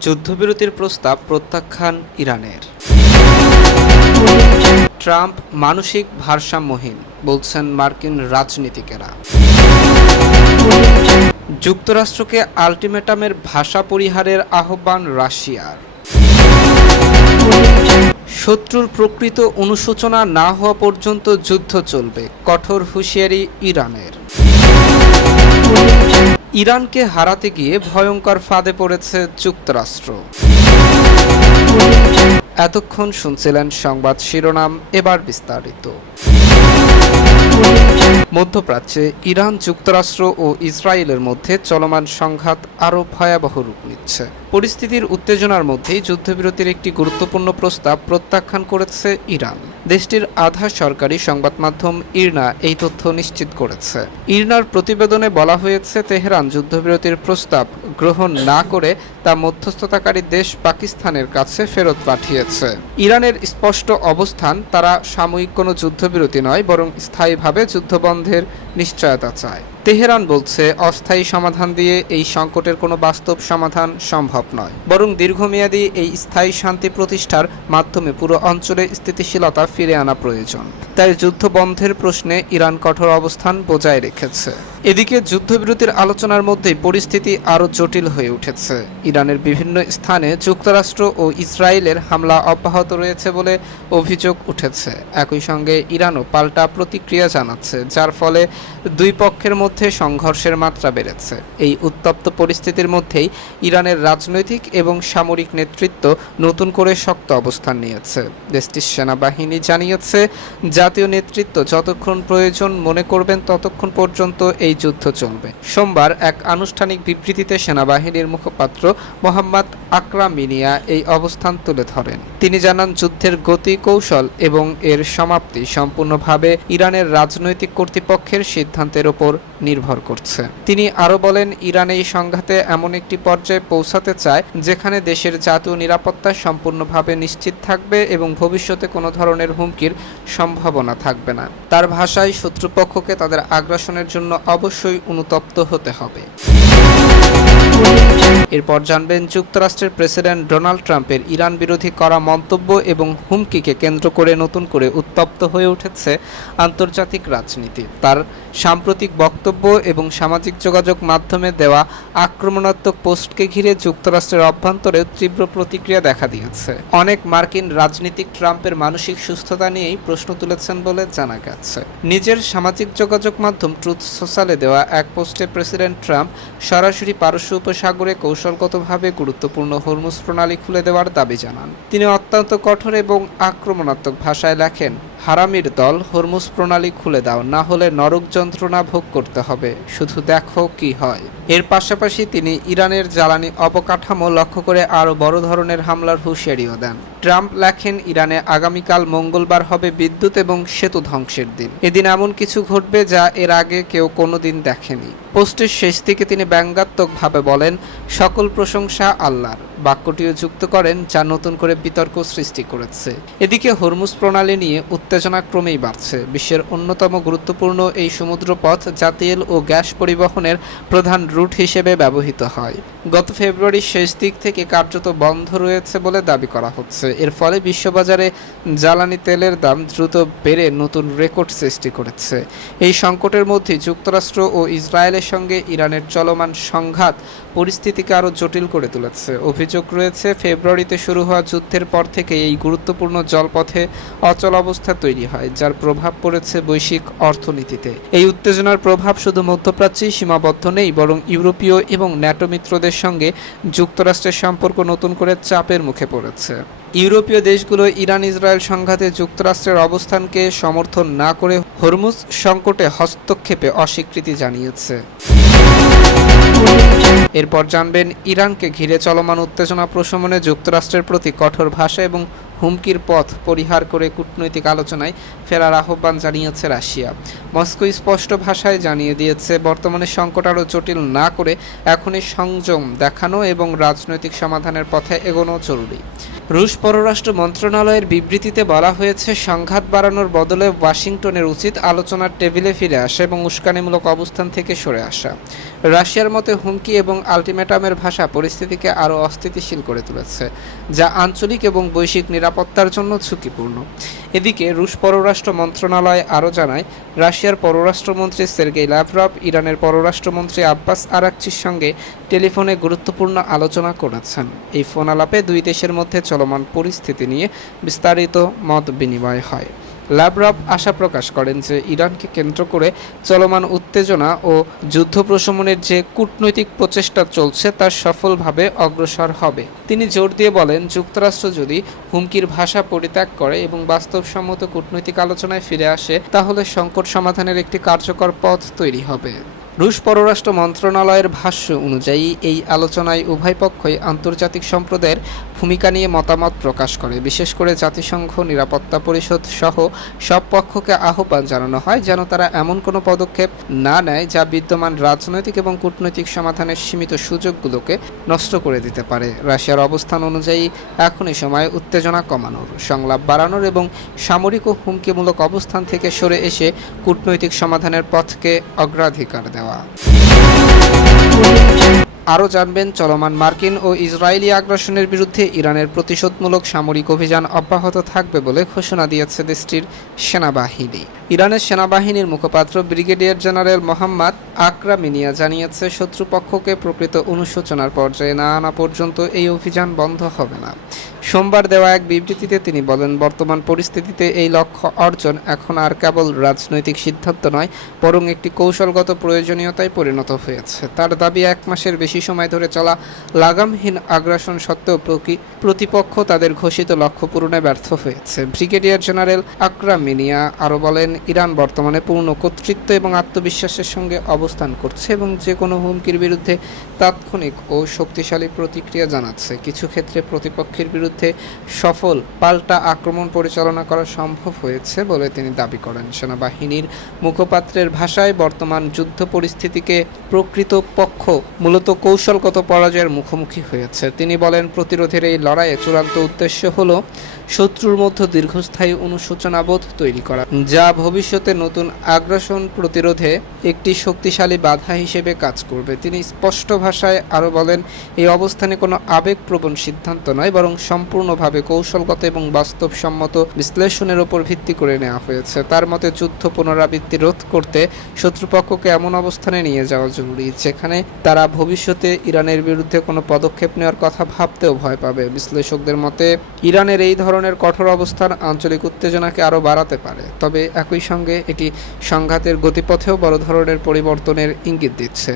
যুদ্ধবিরতির প্রস্তাব প্রত্যাখ্যান ইরানের। ট্রাম্প মানসিক ভারসাম্যহীন বলছেন মার্কিন রাজনীতিকেরা। যুক্তরাষ্ট্রকে আল্টিমেটামের ভাষা পরিহারের আহ্বান রাশিয়ার। শত্রুর প্রকৃত অনুশোচনা না হওয়া পর্যন্ত যুদ্ধ চলবে, কঠোর হুঁশিয়ারি ইরানের। ইরানকে হারাতে গিয়ে ভয়ঙ্কর ফাঁদে পড়েছে যুক্তরাষ্ট্র। এতক্ষণ শুনছিলেন সংবাদ শিরোনাম, এবার বিস্তারিত। মধ্যপ্রাচ্যে ইরান, যুক্তরাষ্ট্র ও ইসরায়েলের মধ্যে চলমান সংঘাত আরও ভয়াবহ রূপ নিচ্ছে। পরিস্থিতির উত্তেজনার মধ্যেই যুদ্ধবিরতির একটি গুরুত্বপূর্ণ প্রস্তাব প্রত্যাখ্যান করেছে ইরান। দেশটির আধা সরকারি সংবাদ মাধ্যম ইরনা এই তথ্য নিশ্চিত করেছে। ইরনার প্রতিবেদনে বলা হয়েছে, তেহরান যুদ্ধবিরতির প্রস্তাব গ্রহণ না করে তা মধ্যস্থতাকারী দেশ পাকিস্তানের কাছে ফেরত পাঠিয়েছে। ইরানের স্পষ্ট অবস্থান, তারা সাময়িক কোনো যুদ্ধবিরতি নয়, বরং স্থায়ীভাবে যুদ্ধবন্ধের নিশ্চয়তা চায়। তেহরান বলছে, অস্থায়ী সমাধান দিয়ে এই সংকটের কোনো বাস্তব সমাধান সম্ভব নয়, বরং দীর্ঘমেয়াদী এই স্থায়ী শান্তি প্রতিষ্ঠার মাধ্যমে পুরো অঞ্চলে স্থিতিশীলতা ফিরে আনা প্রয়োজন। তাই যুদ্ধবন্ধের প্রশ্নে ইরান কঠোর অবস্থান বজায় রেখেছে। এদিকে যুদ্ধবিরতির আলোচনার মধ্যেই পরিস্থিতি আরও জটিল হয়ে উঠেছে। ইরানের বিভিন্ন স্থানে যুক্তরাষ্ট্র ও ইসরায়েলের হামলা অব্যাহত রয়েছে বলে অভিযোগ উঠেছে। একই সঙ্গে ইরানও পাল্টা প্রতিক্রিয়া জানাচ্ছে, যার ফলে দুই পক্ষের মধ্যে সংঘর্ষের মাত্রা বেড়েছে। এই উত্তপ্ত পরিস্থিতির মধ্যেই ইরানের রাজনৈতিক এবং সামরিক নেতৃত্ব নতুন করে শক্ত অবস্থান নিয়েছে। দেশটির সেনাবাহিনী জানিয়েছে, জাতীয় নেতৃত্ব যতক্ষণ প্রয়োজন মনে করবেন ততক্ষণ পর্যন্ত এই যুদ্ধ চলবে। সোমবার এক আনুষ্ঠানিক বিবৃতিতে সেনাবাহিনীর মুখপাত্র মোহাম্মদ আকরাম মিনিয়া এই অবস্থান তুলে ধরেন। তিনি জানান, যুদ্ধের গতি, কৌশল এবং এর সমাপ্তি সম্পূর্ণভাবে ইরানের রাজনৈতিক কর্তৃপক্ষের সিদ্ধান্তের ওপর নির্ভর করছে। তিনি আরও বলেন, ইরান এই সংঘাতে এমন একটি পর্যায়ে পৌঁছাতে চায় যেখানে দেশের জাতীয় নিরাপত্তা সম্পূর্ণভাবে নিশ্চিত থাকবে এবং ভবিষ্যতে কোনো ধরনের হুমকির সম্ভাবনা থাকবে না। তার ভাষায়, শত্রুপক্ষকে তাদের আগ্রাসনের জন্য অবশ্যই অনুতপ্ত হতে হবে। এরপর জানবেন, যুক্তরাষ্ট্রের প্রেসিডেন্ট ডোনাল্ড ট্রাম্পের ইরান বিরোধী করা মন্তব্য এবং হুমকিকে কেন্দ্র করে নতুন করে উত্তপ্ত হয়ে উঠেছে আন্তর্জাতিক রাজনীতি। তার সাম্প্রতিক বক্তব্য এবং সামাজিক যোগাযোগ মাধ্যমে দেওয়া আক্রমণাত্মক পোস্টকে ঘিরে যুক্তরাষ্ট্রের অভ্যন্তরে তীব্র প্রতিক্রিয়া দেখা দিয়েছে। অনেক মার্কিন রাজনীতিক ট্রাম্পের মানসিক সুস্থতা নিয়েই প্রশ্ন তুলেছেন বলে জানা গেছে। নিজের সামাজিক যোগাযোগ মাধ্যম ট্রুথ সোশ্যালে দেওয়া এক পোস্টে প্রেসিডেন্ট ট্রাম্প সরাসরি পারস্য উপসাগরে কৌশলগতভাবে গুরুত্বপূর্ণ হরমুজ প্রণালী খুলে দেওয়ার দাবি জানান। তিনি অত্যন্ত কঠোর এবং আক্রমণাত্মক ভাষায় লেখেন, হারামির দল, হরমুজ প্রণালী খুলে দাও, না হলে নরক যন্ত্রণা ভোগ করতে হবে, শুধু দেখো কি হয়। এর পাশাপাশি তিনি ইরানের জ্বালানি অবকাঠামো লক্ষ্য করে আরও বড় ধরনের হামলার হুঁশিয়ারিও দেন। ট্রাম্প লেখেন, ইরানে আগামীকাল মঙ্গলবার হবে বিদ্যুৎ এবং সেতু ধ্বংসের দিন। এদিন এমন কিছু ঘটবে যা এর আগে কেউ কোনোদিন দেখেনি। পোস্টের শেষ দিকে তিনি ব্যঙ্গাত্মকভাবে বলেন, সকল প্রশংসা আল্লাহর। বাক্যটিও যুক্ত করেন, যা নতুন করে বিতর্ক সৃষ্টি করেছে। এদিকে হরমুজ প্রণালী নিয়ে উত্তেজনা ক্রমেই বাড়ছে। বিশ্বের অন্যতম গুরুত্বপূর্ণ এই সমুদ্রপথ যা তেল ও গ্যাস পরিবহনের প্রধান রুট হিসেবে ব্যবহৃত হয়, গত ফেব্রুয়ারির শেষ দিক থেকে কার্যত বন্ধ রয়েছে বলে দাবি করা হচ্ছে। এর ফলে বিশ্ববাজারে জ্বালানি তেলের দাম দ্রুত বেড়ে নতুন রেকর্ড সৃষ্টি করেছে। এই সংকটের মধ্যে যুক্তরাষ্ট্র ও ইসরায়েলের সঙ্গে ইরানের চলমান সংঘাত পরিস্থিতিকে আরও জটিল করে তুলেছে। অভিযোগ রয়েছে, ফেব্রুয়ারিতে শুরু হওয়া যুদ্ধের পর থেকে এই গুরুত্বপূর্ণ জলপথে অচল অবস্থা তৈরি হয়, যার প্রভাব পড়েছে বৈশ্বিক অর্থনীতিতে। এই উত্তেজনার প্রভাব শুধু মধ্যপ্রাচ্যেই সীমাবদ্ধ নেই, বরং ইউরোপীয় এবং ন্যাটো মিত্রদের সঙ্গে যুক্তরাষ্ট্রের সম্পর্ক নতুন করে চাপের মুখে পড়েছে। ইউরোপীয় দেশগুলো ইরান ইসরায়েল সংঘাতে যুক্তরাষ্ট্রের অবস্থানকে সমর্থন না করে হরমুজ সংকটে হস্তক্ষেপে অস্বীকৃতি জানিয়েছে। এরপর জানবেন, ইরানকে ঘিরে চলমান উত্তেজনা প্রশমনে যুক্তরাষ্ট্রের প্রতি কঠোর ভাষা এবং হুমকির পথ পরিহার করে কূটনৈতিক আলোচনায় ফেরার আহ্বান জানিয়েছে রাশিয়া। মস্কো স্পষ্ট ভাষায় জানিয়ে দিয়েছে, বর্তমানে সংকট আরও জটিল না করে এখনই সংযম দেখানো এবং রাজনৈতিক সমাধানের পথে এগোনো জরুরি। রুশ পররাষ্ট্র মন্ত্রণালয়ের বিবৃতিতে বলা হয়েছে, সংঘাত বাড়ানোর বদলে ওয়াশিংটনের উচিত আলোচনার টেবিলে ফিরে আসা এবং উস্কানিমূলক অবস্থান থেকে সরে আসা। রাশিয়ার মতে হুমকি এবং আল্টিমেটামের ভাষা পরিস্থিতিকে আরও অস্থিতিশীল করে তুলেছে, যা আঞ্চলিক এবং বৈশ্বিক নিরাপত্তার জন্য ঝুঁকিপূর্ণ। এদিকে রুশ পররাষ্ট্র মন্ত্রণালয় আরও জানায়, রাশিয়ার পররাষ্ট্রমন্ত্রী সের্গেই ল্যাভরভ ইরানের পররাষ্ট্রমন্ত্রী আব্বাস আরাকচির সঙ্গে টেলিফোনে গুরুত্বপূর্ণ আলোচনা করেছেন। এই ফোন আলাপে দুই দেশের মধ্যে চলমান পরিস্থিতি নিয়ে বিস্তারিত মত বিনিময় হয়। ল্যাভরভ আশা প্রকাশ করেন যে ইরানকে কেন্দ্র করে চলমান উত্তেজনা ও যুদ্ধ প্রশমনের যে কূটনৈতিক প্রচেষ্টা চলছে তা সফলভাবে অগ্রসর হবে। তিনি জোর দিয়ে বলেন, যুক্তরাষ্ট্র যদি হুমকির ভাষা পরিত্যাগ করে এবং বাস্তবসম্মত কূটনৈতিক আলোচনায় ফিরে আসে, তাহলে সংকট সমাধানের একটি কার্যকর পথ তৈরি হবে। রুশ পররাষ্ট্র মন্ত্রণালয়ের ভাষ্য অনুযায়ী এই আলোচনায় উভয় পক্ষই আন্তর্জাতিক সম্প্রদায়ের ভূমিকা নিয়ে মতামত প্রকাশ করে। বিশেষ করে জাতিসংঘ নিরাপত্তা পরিষদ সহ সব পক্ষকে আহ্বান জানানো হয় যেন তারা এমন কোনো পদক্ষেপ না নেয় যা বিদ্যমান রাজনৈতিক এবং কূটনৈতিক সমাধানের সীমিত সুযোগগুলোকে নষ্ট করে দিতে পারে। রাশিয়ার অবস্থান অনুযায়ী এখনই সময় উত্তেজনা কমানোর, সংলাপ বাড়ানোর এবং সামরিক ও হুমকিমূলক অবস্থান থেকে সরে এসে কূটনৈতিক সমাধানের পথকে অগ্রাধিকার দেওয়া। আরও জানবেন, চলমান মার্কিন ও ইসরায়েলি আগ্রাসনের বিরুদ্ধে ইরানের প্রতিশোধমূলক সামরিক অভিযান অব্যাহত থাকবে বলে ঘোষণা দিয়েছে দেশটির সেনাবাহিনী। ইরানের সেনাবাহিনীর মুখপাত্র ব্রিগেডিয়ার জেনারেল মোহাম্মদ আকরামিনিয়া জানিয়েছে, শত্রুপক্ষকে প্রকৃত অনুশোচনার পর্যায়ে না আনা পর্যন্ত এই অভিযান বন্ধ হবে না। সোমবার দেওয়া এক বিবৃতিতে তিনি বলেন, বর্তমান পরিস্থিতিতে এই লক্ষ্য অর্জন এখন আর কেবল রাজনৈতিক সিদ্ধান্ত নয়, বরং একটি কৌশলগত প্রয়োজনীয়তায় পরিণত হয়েছে। তার দাবি, 1 মাসের বেশি সময় ধরে চলা লাগামহীন আগ্রাসন সত্ত্বেও প্রতিপক্ষ তাদের ঘোষিত লক্ষ্য পূরণে ব্যর্থ হয়েছে। ব্রিগেডিয়ার জেনারেল আকরামিনিয়া আরও বলেন, ইরান বর্তমানে পূর্ণ কর্তৃত্ব এবং আত্মবিশ্বাসের সঙ্গে অবস্থান করছে এবং যে কোনো হুমকির বিরুদ্ধে তাৎক্ষণিক ও শক্তিশালী প্রতিক্রিয়া জানাচ্ছে। কিছু ক্ষেত্রে প্রতিপক্ষের বিরুদ্ধে সফল পাল্টা আক্রমণ পরিচালনা করা সম্ভব হয়েছে বলে তিনি দাবি করেন। সেনাবাহিনীর মুখপাত্রের ভাষায়, বর্তমান যুদ্ধ পরিস্থিতিকে প্রকৃত পক্ষ মূলত কৌশলগত পরাজয়ের মুখোমুখি হয়েছে। তিনি বলেন, প্রতিরোধের এই লড়াইয়ে চূড়ান্ত উদ্দেশ্য হল শত্রুর মধ্যে দীর্ঘস্থায়ী অনুশোচনাবোধ তৈরি করা, যা ভবিষ্যতে নতুন আগ্রাসন প্রতিরোধে একটি শক্তিশালী বাধা হিসেবে কাজ করবে। তিনি স্পষ্ট ভাষায় আরও বলেন, এই অবস্থানে কোনো আবেগপ্রবণ সিদ্ধান্ত নয়, বরং সম্পূর্ণভাবে কৌশলগত এবং বাস্তবসম্মত বিশ্লেষণের উপর ভিত্তি করে নেওয়া হয়েছে। তার মতে, যুদ্ধ পুনরাবৃত্তি রোধ করতে শত্রুপক্ষকে এমন অবস্থানে নিয়ে যাওয়া জরুরি যেখানে তারা ভবিষ্যতে ইরানের বিরুদ্ধে কোনো পদক্ষেপ নেওয়ার কথা ভাবতেও ভয় পাবে। বিশ্লেষকদের মতে, ইরানের এই ধরনের কঠোর অবস্থান আঞ্চলিক উত্তেজনাকে আরও বাড়াতে পারে, তবে একই সঙ্গে এটি সংঘাতের গতিপথেও বড় ধরনের পরিবর্তনের ইঙ্গিত দিচ্ছে।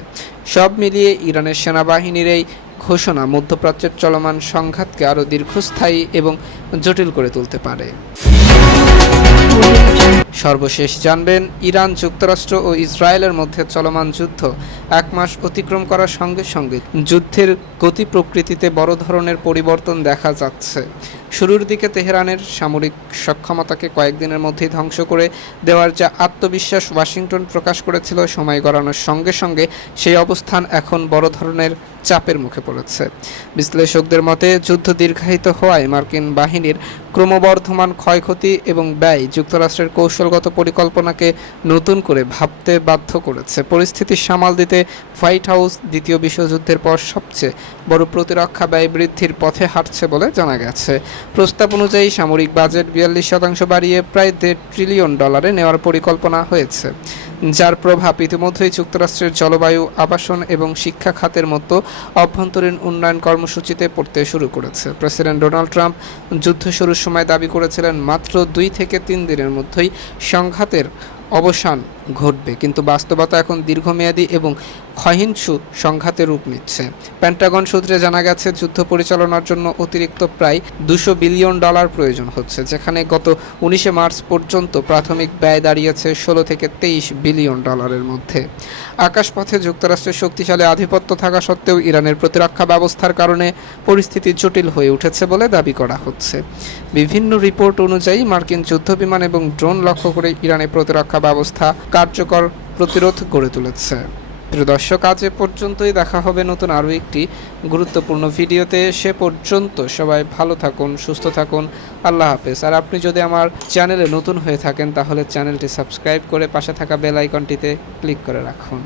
সব মিলিয়ে ইরানের সেনাবাহিনীর এই ঘোষণা মধ্যপ্রাচ্যের চলমান সংঘাতকে আরও দীর্ঘস্থায়ী এবং জটিল করে তুলতে পারে। সর্বশেষ জানবেন, ইরান, যুক্তরাষ্ট্র ও ইসরায়েলের মধ্যে চলমান যুদ্ধ 1 মাস অতিক্রম করার সঙ্গে সঙ্গে যুদ্ধের গতি প্রকৃতিতে বড় ধরনের পরিবর্তন দেখা যাচ্ছে। শুরুর দিকে তেহরানের সামরিক সক্ষমতাকে কয়েকদিনের মধ্যেই ধ্বংস করে দেওয়ার যা আত্মবিশ্বাস ওয়াশিংটন প্রকাশ করেছিল, সময় গড়ানোর সঙ্গে সঙ্গে সেই অবস্থান এখন বড় ধরনের চাপের মুখে পড়েছে। বিশ্লেষকদের মতে, যুদ্ধ দীর্ঘায়িত হওয়ায় মার্কিন বাহিনীর ক্রমবর্ধমান ক্ষয়ক্ষতি এবং ব্যয় যুক্তরাষ্ট্রের কৌশলগত পরিকল্পনাকে নতুন করে ভাবতে বাধ্য করেছে। পরিস্থিতি সামাল দিতে হোয়াইট হাউস দ্বিতীয় বিশ্বযুদ্ধের পর সবচেয়ে বড় প্রতিরক্ষা ব্যয় বৃদ্ধির পথে হাঁটছে বলে জানা গেছে। প্রস্তাব অনুযায়ী সামরিক বাজেট 42% বাড়িয়ে প্রায় $1.5 ট্রিলিয়ন নেওয়ার পরিকল্পনা হয়েছে, যার প্রভাব ইতিমধ্যেই যুক্তরাষ্ট্রের জলবায়ু, আবাসন এবং শিক্ষা খাতের মতো অভ্যন্তরীণ উন্নয়ন কর্মসূচিতে পড়তে শুরু করেছে। প্রেসিডেন্ট ডোনাল্ড ট্রাম্প যুদ্ধ শুরুর সময় দাবি করেছিলেন মাত্র 2 থেকে 3 দিনের মধ্যেই সংঘাতের অবসান ঘটবে, কিন্তু বাস্তবতা এখন দীর্ঘমেয়াদী এবং ক্ষয়িষ্ণু সংঘাতে রূপ নিচ্ছে। পেন্টাগন সূত্রে জানা গেছে, যুদ্ধ পরিচালনার জন্য অতিরিক্ত প্রায় $200 বিলিয়ন প্রয়োজন হচ্ছে, যেখানে গত 19 মার্চ পর্যন্ত প্রাথমিক ব্যয় দাঁড়িয়েছে $16 থেকে $23 বিলিয়ন মধ্যে। আকাশপথে যুক্তরাষ্ট্রের শক্তিশালী আধিপত্য থাকা সত্ত্বেও ইরানের প্রতিরক্ষা ব্যবস্থার কারণে পরিস্থিতি জটিল হয়ে উঠেছে বলে দাবি করা হচ্ছে। বিভিন্ন রিপোর্ট অনুযায়ী মার্কিন যুদ্ধবিমান এবং ড্রোন লক্ষ্য করে ইরানের প্রতিরক্ষা ব্যবস্থা কার্যকর প্রতিরোধ গড়ে তুলেছে। প্রিয় দর্শক, আজ এ পর্যন্তই। দেখা হবে নতুন আরও একটি গুরুত্বপূর্ণ ভিডিওতে। সে পর্যন্ত সবাই ভালো থাকুন, সুস্থ থাকুন। আল্লাহ হাফেজ। আর আপনি যদি আমার চ্যানেলে নতুন হয়ে থাকেন তাহলে চ্যানেলটি সাবস্ক্রাইব করে পাশে থাকা বেল আইকনটিতে ক্লিক করে রাখুন।